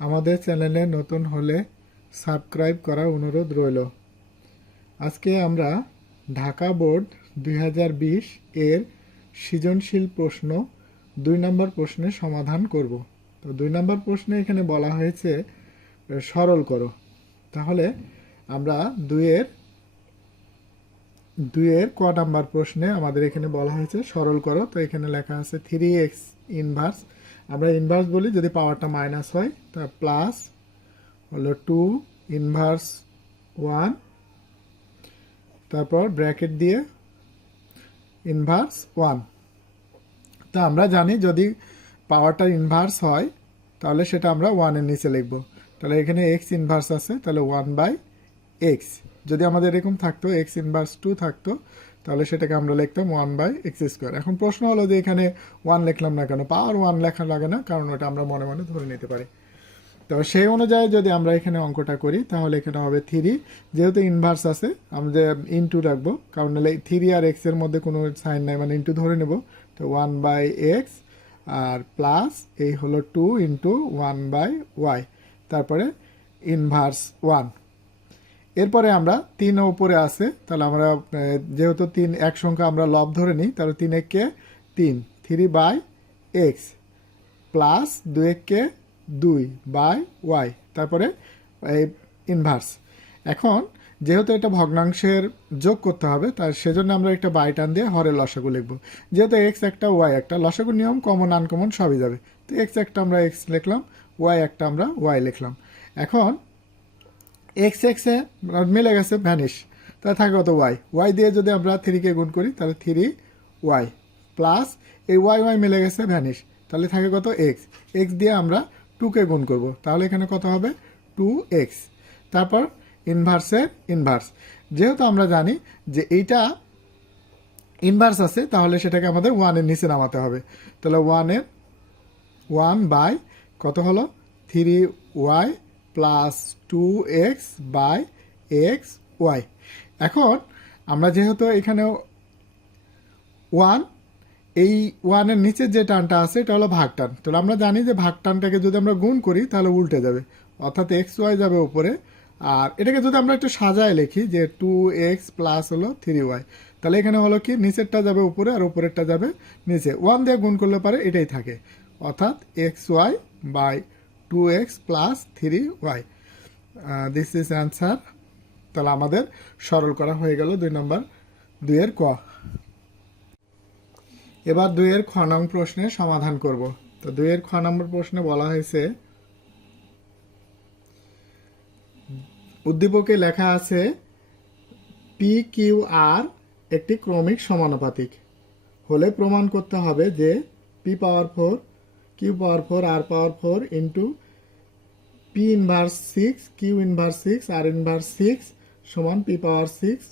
আমাদের চ্যানেলে নতুন হলে সাবস্ক্রাইব করার অনুরোধ রইল। আজকে আমরা ঢাকা বোর্ড দুই হাজার বিশ এর সৃজনশীল প্রশ্ন দুই নম্বর প্রশ্নের সমাধান করব। তো দুই নম্বর প্রশ্নে এখানে বলা হয়েছে, সরল করো। তাহলে আমরা দুইয়ের দুইয়ের ক নাম্বার প্রশ্নে আমাদের এখানে বলা হয়েছে, সরল করো। তো এখানে লেখা আছে থ্রি এক্স ইনভার্স আমরা ইনভার্স বলি, যদি পাওয়ারটা মাইনাস হয় তা প্লাস হলো টু ইনভার্স ওয়ান তারপর ব্র্যাকেট দিয়ে ইনভার্স ওয়ান তা আমরা জানি যদি পাওয়ারটা ইনভার্স হয়, তাহলে সেটা আমরা ওয়ানের নিচে লিখব। তাহলে এখানে এক্স ইনভার্স আছে, তাহলে ওয়ান বাই এক্স যদি আমাদের এরকম থাকতো এক্স ইনভার্স টু থাকতো তাহলে সেটাকে আমরা লিখতাম ওয়ান বাই এক্স স্কোয়ার এখন প্রশ্ন হলো যে এখানে ওয়ান লিখলাম না কেন? পাওয়ার ওয়ান লেখা লাগে না, কারণ ওটা আমরা মনে মনে ধরে নিতে পারি। তো সেই অনুযায়ী যদি আমরা এখানে অঙ্কটা করি, তাহলে এখানে হবে থ্রি যেহেতু ইনভার্স আছে, আমরা যে ইনটু রাখব, কারণ থ্রি আর এক্সের মধ্যে কোনো সাইন নাই মানে ইনটু ধরে নেব। তো ওয়ান বাই এক্স আর প্লাস এই হলো two into one by Y তারপরে ইনভার্স ওয়ান এরপরে আমরা তিন উপরে আছে, তাহলে আমরা যেহেতু তিন, এক সংখ্যা আমরা লব ধরে নিই, তাহলে তিন এককে তিন, থ্রি বাই এক্স প্লাস দুই এককে দুই বাই ওয়াই, তারপরে এই ইনভার্স এখন যেহেতু এটা ভগ্নাংশের যোগ করতে হবে তার সেজন্য আমরা একটা বাই টান দিয়ে হরের লসাগু লিখব। যেহেতু এক্স একটা, ওয়াই একটা, লসাগু নিয়ম কমন আনকমন সবই যাবে। তো এক্স একটা আমরা এক্স লিখলাম, ওয়াই একটা আমরা ওয়াই লিখলাম। এখন এক্স এক্সে মিলে গেছে ভ্যানিশ তাহলে থাকে কত? ওয়াই ওয়াই দিয়ে যদি আমরা থ্রিকে গুণ করি, তাহলে থ্রি ওয়াই প্লাস এই ওয়াই ওয়াই মিলে গেছে ভ্যানিশ তাহলে থাকে কত? এক্স এক্স দিয়ে আমরা টুকে গুণ করব। তাহলে এখানে কত হবে? টু এক্স তারপর ইনভার্সের ইনভার্স যেহেতু আমরা জানি যে এইটা ইনভার্স আছে, তাহলে সেটাকে আমাদের ওয়ানের নিচে নামাতে হবে। তাহলে ওয়ানের ওয়ান বাই কত হলো? Three Y plus two X by X Y এখন আমরা যেহেতু এখানে ওয়ান এই ওয়ানের নিচে যে টানটা আছে, এটা হলো ভাগ টান তাহলে আমরা জানি যে ভাগ টানটাকে যদি আমরা গুণ করি, তাহলে উল্টে যাবে। অর্থাৎ এক্স ওয়াই যাবে উপরে। আর এটাকে যদি আমরা একটু সাজায় লিখি, যে টু এক্স প্লাস হলো থ্রি ওয়াই তাহলে এখানে হলো কি, নিচেরটা যাবে উপরে আর উপরেরটা যাবে নিচে। ওয়ান দিয়ে গুণ করলে পারে এটাই থাকে। অর্থাৎ X Y by two plus three Y this is answer তাহলে আমাদের সরল করা হয়ে গেল দুই নম্বর দুইয়ের ক। এবার দুইয়ের খ নং প্রশ্নের সমাধান করব। তো দুইয়ের খ নম্বর প্রশ্নে বলা হয়েছে, উদ্দীপকে লেখা আছে পি কিউ আর একটি ক্রমিক সমানুপাতিক। হলে প্রমাণ করতে হবে যে P power four Q power four R power four into P inverse six Q inverse six R inverse six সমান P power six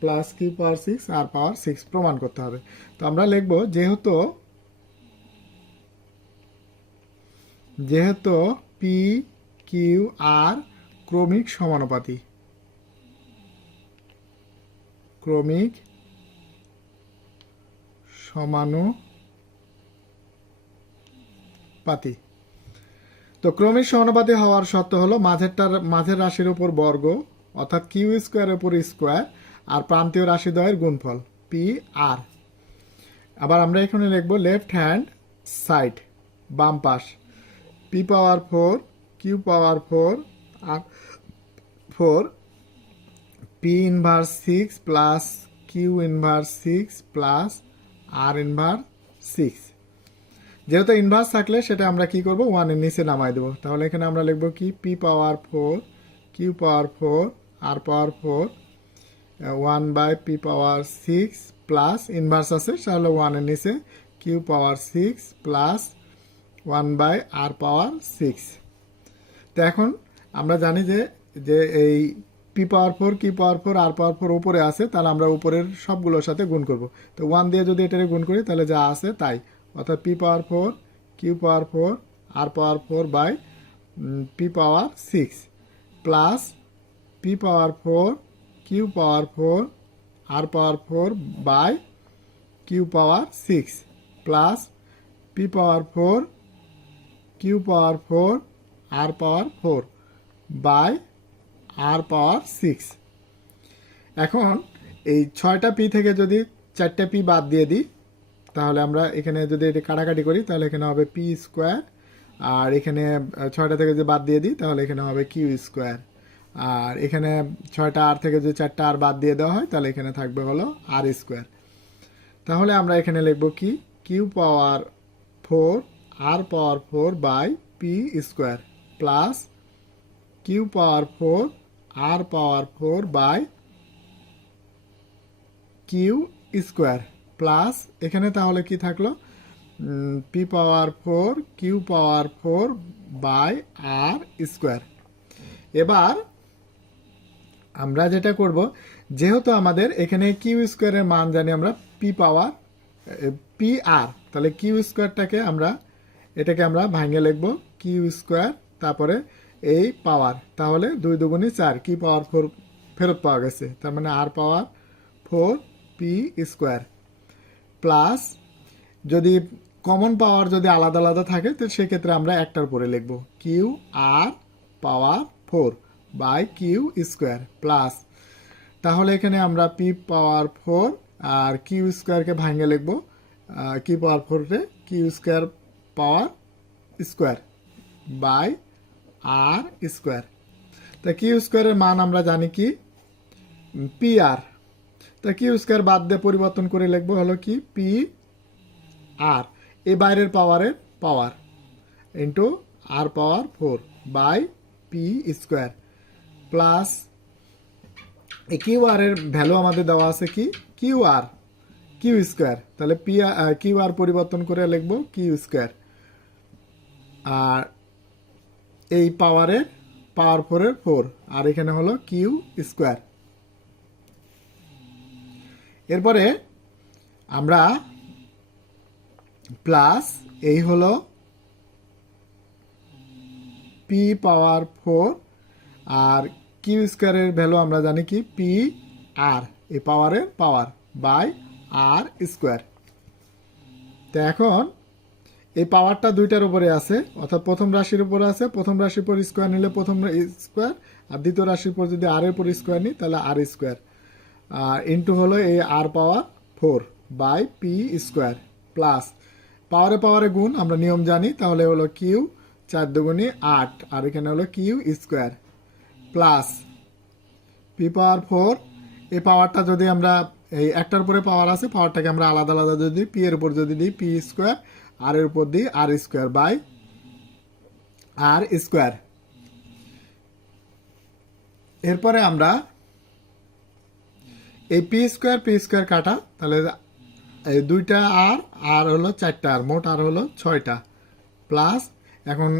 plus Q power six R power six প্রমাণ করতে হবে। তো আমরা লিখব যেহেতু যেহেতু পি কিউ আর ক্রমিক সমানুপাতি। ক্রমিক সমানুপাতি। তো ক্রমিক সমানুপাতি হওয়ার শর্ত হলো মাঝেরটার, মাঝের রাশির উপর বর্গ, অর্থাৎ কিউ স্কোয়ারের উপর স্কোয়ার, আর প্রান্তীয় রাশি দ্বয়ের গুণফল, পি আর। আবার আমরা এখানে লিখব লেফট হ্যান্ড সাইড বাম পাশ। P power four, Q power four, R four, P inverse six plus Q inverse six plus R inverse six যেহেতু ইনভার্স থাকলে সেটা আমরা কি করব? ওয়ানের নিচে নামাই দেবো। তাহলে এখানে আমরা লিখব কি? P power four Q power four R power four one by P power six plus inverse আছে। তাহলে ওয়ানের নিচে Q power six plus one by R power six তো এখন আমরা জানি যে যে এই পি পাওয়ার ফোর কি পাওয়ার ফোর আর পাওয়ার ফোর উপরে আছে, তাহলে আমরা উপরের সবগুলোর সাথে গুণ করব। তো ওয়ান দিয়ে যদি এটারে গুণ করি, তাহলে যা আছে তাই। অর্থাৎ P power four, Q power four, R power four by P power six, plus P power four, Q power four, R power four by, Q power six, plus P power four, Q power four, R power four by, R power six. এখন এই ছয়টা P থেকে যদি চারটা P বাদ দিয়ে দিই তাহলে আমরা এখানে যদি এটি কাটাকাটি করি, তাহলে এখানে হবে পি স্কোয়ার আর এখানে ছয়টা থেকে যদি বাদ দিয়ে দিই, তাহলে এখানে হবে কিউ স্কোয়ার আর এখানে ছয়টা আর থেকে যদি চারটা আর বাদ দিয়ে দেওয়া হয়, তাহলে এখানে থাকবে হলো আর স্কোয়ার তাহলে আমরা এখানে লিখব কি? Q power four R power four by P square plus Q power four R power four by Q square plus এখানে তাহলে কি থাকল? P power four Q power four by R square এবার আমরা যেটা করব, যেহেতু আমাদের এখানে কিউ স্কোয়ারের মান জানি আমরা পি পাওয়ার পি আর তাহলে কিউ স্কোয়ারটাকে আমরা, এটাকে আমরা ভাঙে লিখব কিউ স্কোয়ার তারপরে এই পাওয়ার তাহলে দুই দুগুণি চার কি পাওয়ার ফোর ফেরত পাওয়া গেছে, তার মানে R power four P square plus যদি কমন পাওয়ার যদি আলাদা আলাদা থাকে, তো সেক্ষেত্রে আমরা একটার পরে লিখব। Q R power four by Q square plus তাহলে এখানে আমরা P power four R Q স্কোয়ারকে ভাঙে লিখব। কি পাওয়ার ফোরকে Q square power square by R square তা কিউ স্কোয়ারের মান আমরা জানি কি? পি আর তা কিউ স্কোয়ার বাদ দিয়ে পরিবর্তন করে লিখব? হলো কি? পি আর এ বাইরের পাওয়ারের power into R power four by P square plus এই কিউ আর এর ভ্যালু আমাদের দেওয়া আছে কি? কিউ আর কিউ স্কোয়ার তাহলে পি কিউ আর পরিবর্তন করে লিখব কিউ স্কোয়ার আর এই পাওয়ারের পাওয়ার ফোরের ফোর আর এখানে হলো কিউ স্কোয়ার এরপরে আমরা প্লাস এই হলো P power four R Q স্কোয়ারের ভ্যালু আমরা জানি কি? পি আর এই পাওয়ারের পাওয়ার বাই আর স্কোয়ার তো এখন এই পাওয়ারটা দুইটার উপরে আছে, অর্থাৎ প্রথম রাশির উপরে আছে, প্রথম রাশির পর স্কোয়ার নিলে প্রথম স্কোয়ার আর দ্বিতীয় রাশির উপর যদি আর এর উপর স্কোয়ার নিই, তাহলে আর স্কোয়ার আর ইন্টু হলো এই R power four by P square plus পাওয়ারে পাওয়ারে গুণ, আমরা নিয়ম জানি, তাহলে হলো কিউ চার দুগুণি আট, আর এখানে হলো Q square plus P power four এই পাওয়ারটা যদি আমরা, এই একটার উপরে পাওয়ার আছে পাওয়ারটাকে আমরা আলাদা আলাদা যদি পি এর উপর যদি দিই পি স্কোয়ার আর এর উপর দিই R square by R square এরপরে আমরা এই পি স্কোয়ার পি স্কোয়ার কাটা, তাহলে এই দুইটা আর আর হলো চারটা আর মোট আর হলো ছয়টা। প্লাস এখন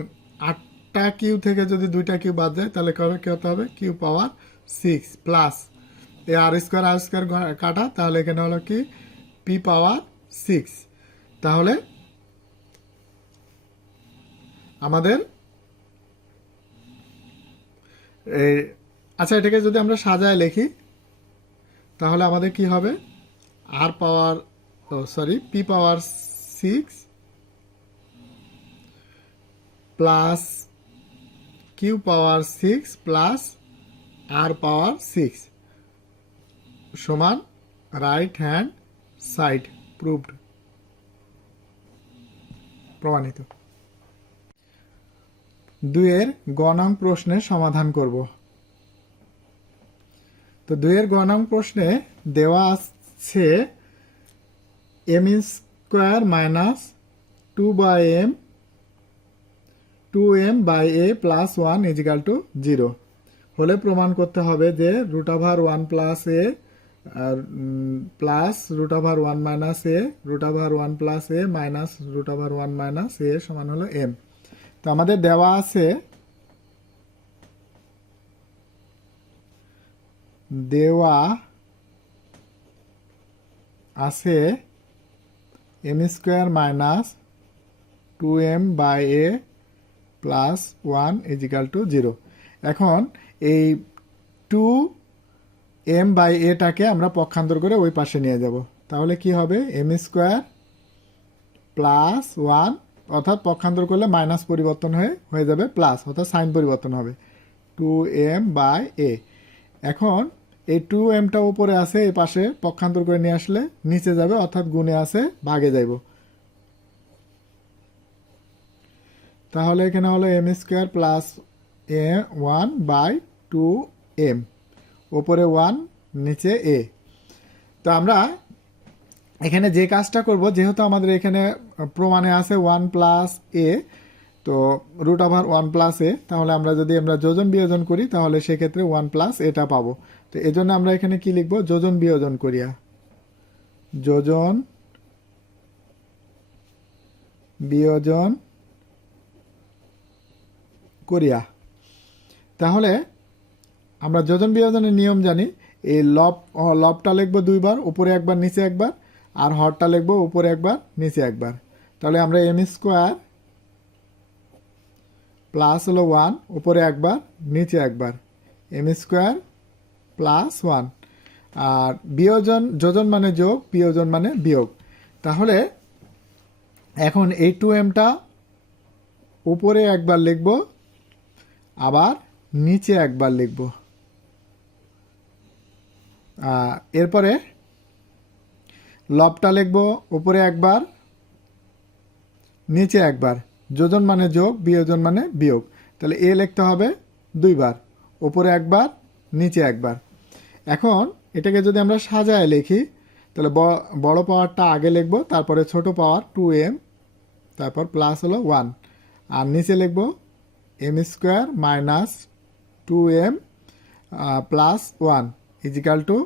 আটটা কিউ থেকে যদি দুইটা কিউ বাদ যায়, তাহলে কবে কি হতে হবে? কিউ পাওয়ার সিক্স প্লাস এই আর স্কোয়ার আর স্কোয়ার কাটা, তাহলে এখানে হলো কি? পি পাওয়ার সিক্স তাহলে আমাদের আচ্ছা এটাকে যদি আমরা সাজায় লিখি তাহলে আমাদের কি হবে? R power oh sorry P power six plus Q power six plus R power six সমান রাইট হ্যান্ড সাইড প্রুভড প্রমাণিত। দুয়ের গণাঙ্ক প্রশ্নের সমাধান করব। তো দুইয়ের গণাঙ্ক প্রশ্নে দেওয়া আছে M in square minus two by M two M by A plus one equal to zero হলে প্রমাণ করতে হবে যে root over one plus A plus root over one minus A root over one plus A minus root over one minus A সমান হলো M তো আমাদের দেওয়া আছে দেওয়া আছে M square minus two M by A plus one equal to zero এখন এই টু এম বাই এটাকে আমরা পক্ষান্তর করে ওই পাশে নিয়ে যাব। তাহলে কি হবে? এম স্কোয়ার প্লাস ওয়ান অর্থাৎ পক্ষান্তর করলে মাইনাস পরিবর্তন হয়ে হয়ে যাবে প্লাস অর্থাৎ সাইন পরিবর্তন হবে। টু এম বাই এ এখন এই টু এমটা উপরে আছে, এই পাশে পক্ষান্তর করে নিয়ে আসলে নিচে যাবে, অর্থাৎ গুণে আছে, ভাগে যাইব। তাহলে এখানে হলো M square plus A one by two M ওপরে ওয়ান নিচে এ তো আমরা এখানে যে কাজটা করব, যেহেতু আমাদের এখানে প্রমাণে আছে ওয়ান প্লাস এ তো root over one plus A তাহলে আমরা যদি আমরা যোজন বিয়োজন করি, তাহলে সেক্ষেত্রে ওয়ান প্লাস এটা পাবো। তো এজন্য আমরা এখানে কি লিখব? যোজন বিয়োজন করিয়া। যোজন বিয়োজন করিয়া। তাহলে আমরা যোজন বিয়োজনের নিয়ম জানি। এই লব লবটা লিখব দুইবার, উপরে একবার, নিচে একবার, আর হরটা লিখব উপরে একবার, নিচে একবার। তাহলে আমরা এম স্কোয়ার প্লাস হলো ওয়ান উপরে একবার, নিচে একবার। এম স্কোয়ার প্লাস ওয়ান আর বিয়োজন, যোজন মানে যোগ, বিয়োজন মানে বিয়োগ। তাহলে এখন এই টু এমটা উপরে একবার লিখব, আবার নিচে একবার লিখব। এরপরে লবটা লিখব উপরে একবার, নিচে একবার। যোজন মানে যোগ, বিয়োজন মানে বিয়োগ। তাহলে এ লিখতে হবে দুইবার। উপরে একবার, নিচে একবার। এখন এটাকে যদি আমরা সাজায় লিখি, তাহলে বড় পাওয়ারটা আগে লিখব, তারপরে ছোট পাওয়ার টু এম তারপর প্লাস হলো ওয়ান আর নিচে লিখব M square minus two M plus one equal to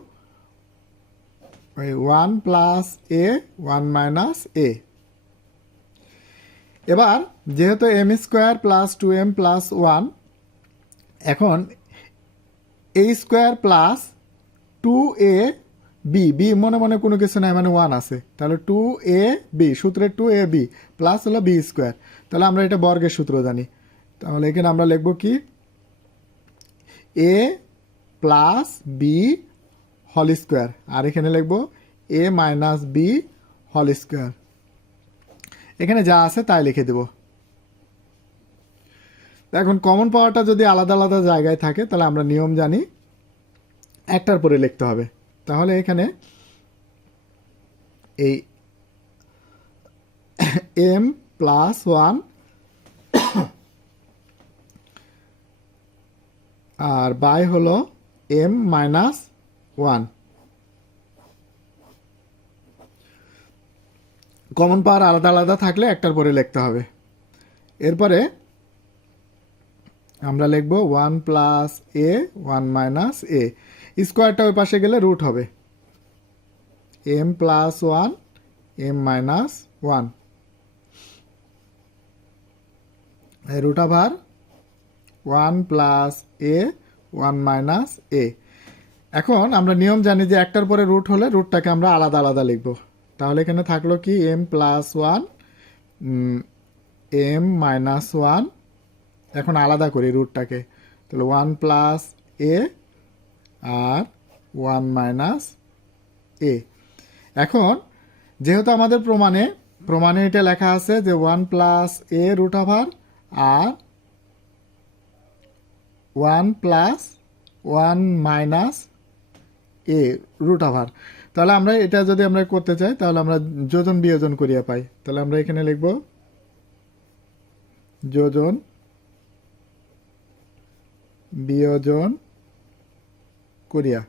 one plus A one minus A এবার যেহেতু M square plus two M plus one এখন A square plus two A B B মনে মনে কোনো কিছু নাই মানে ওয়ান আছে। তাহলে টু এ বি সূত্রের টু এ বি প্লাস হলো বি স্কোয়ার তাহলে আমরা এটা বর্গের সূত্র জানি। তাহলে এখানে আমরা লিখব কি? এ প্লাস বি হল স্কোয়ার আর এখানে লিখব এ মাইনাস বি হল স্কোয়ার এখানে যা আছে তাই লিখে দেব। এখন কমন পাওয়ারটা যদি আলাদা আলাদা জায়গায় থাকে, তাহলে আমরা নিয়ম জানি একটার পরে লিখতে হবে। তাহলে এখানে এই এম প্লাস ওয়ান আর বাই হলো M minus one common power আলাদা আলাদা থাকলে একটার পরে লিখতে হবে। এরপরে আমরা লিখব one plus A one minus A স্কোয়ারটা ওই পাশে গেলে রুট হবে। M plus one M minus one root over one plus A one minus A এখন আমরা নিয়ম জানি যে একটার পরে রুট হলে রুটটাকে আমরা আলাদা আলাদা লিখব। তাহলে এখানে থাকল কি? M plus one M minus one এখন আলাদা করি রুটটাকে তাহলে ওয়ান প্লাস এ আর ওয়ান মাইনাস এ। এখন, যেহেতু আমাদের প্রমাণে প্রমাণে এটা লেখা আছে যে one plus A root over R one plus one minus A root over. তাহলে আমরা এটা যদি আমরা করতে চাই, তাহলে আমরা যোজন বিয়োজন করিয়া পাই। তাহলে আমরা এখানে লিখব যোজন বিয়োজন করিয়া।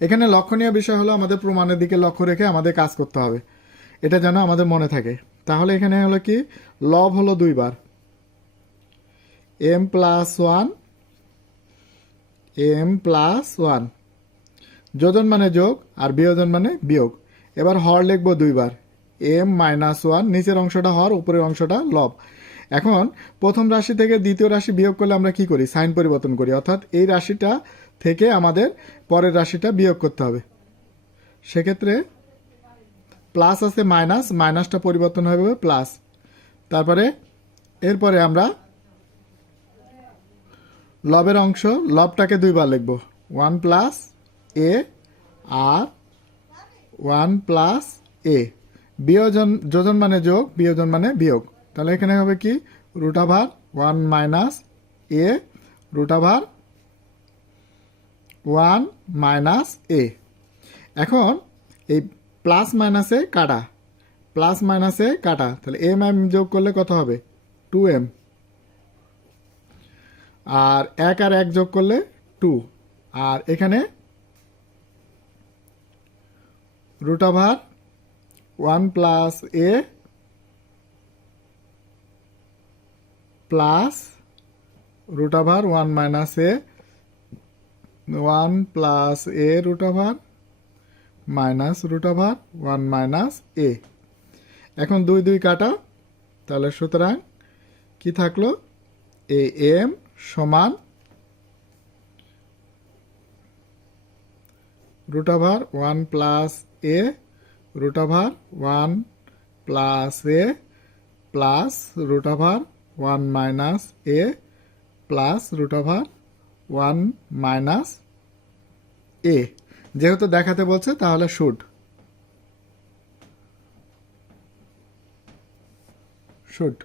এখানে লক্ষণীয় বিষয় হলো আমাদের প্রমাণের দিকে লক্ষ্য রেখে আমাদের কাজ করতে হবে। এটা যেন আমাদের মনে থাকে। তাহলে এখানে হলো কি? লব হলো দুইবার। M plus one, M plus one. যোজন মানে যোগ আর বিয়োজন মানে বিয়োগ। এবার হর লিখব দুইবার। এম মাইনাস ওয়ান, নিচের অংশটা হর, উপরের অংশটা লব। এখন প্রথম রাশি থেকে দ্বিতীয় রাশি বিয়োগ করলে আমরা কি করি? সাইন পরিবর্তন করি। অর্থাৎ এই রাশিটা থেকে আমাদের পরের রাশিটা বিয়োগ করতে হবে। সেক্ষেত্রে প্লাস আছে মাইনাস মাইনাসটা পরিবর্তন যাবে প্লাস তারপরে এরপরে আমরা লবের অংশ, লবটাকে দুইবার লিখব। ওয়ান প্লাস এ আর ওয়ান প্লাস এ বিয়োজন, যোজন মানে যোগ, বিয়োজন মানে বিয়োগ। তাহলে এখানে হবে কি? Root over one minus A root over one minus A. এখন এই প্লাস মাইনাসে কাটা। প্লাস মাইনাসে কাটা। তাহলে এম এম যোগ করলে কত হবে? Two M. আর এক আর এক যোগ করলে টু। আর এখানে root over one plus A plus root over one minus A one plus A root over minus root over one minus A. এখন দুই দুই কাটা, তাহলে সুতরাং কি থাকল? এ এম সমান root over one plus A, root over one plus A, plus root over one minus A, plus root over one minus A. যেহেতু দেখাতে বলছে তাহলে শুড। শুড।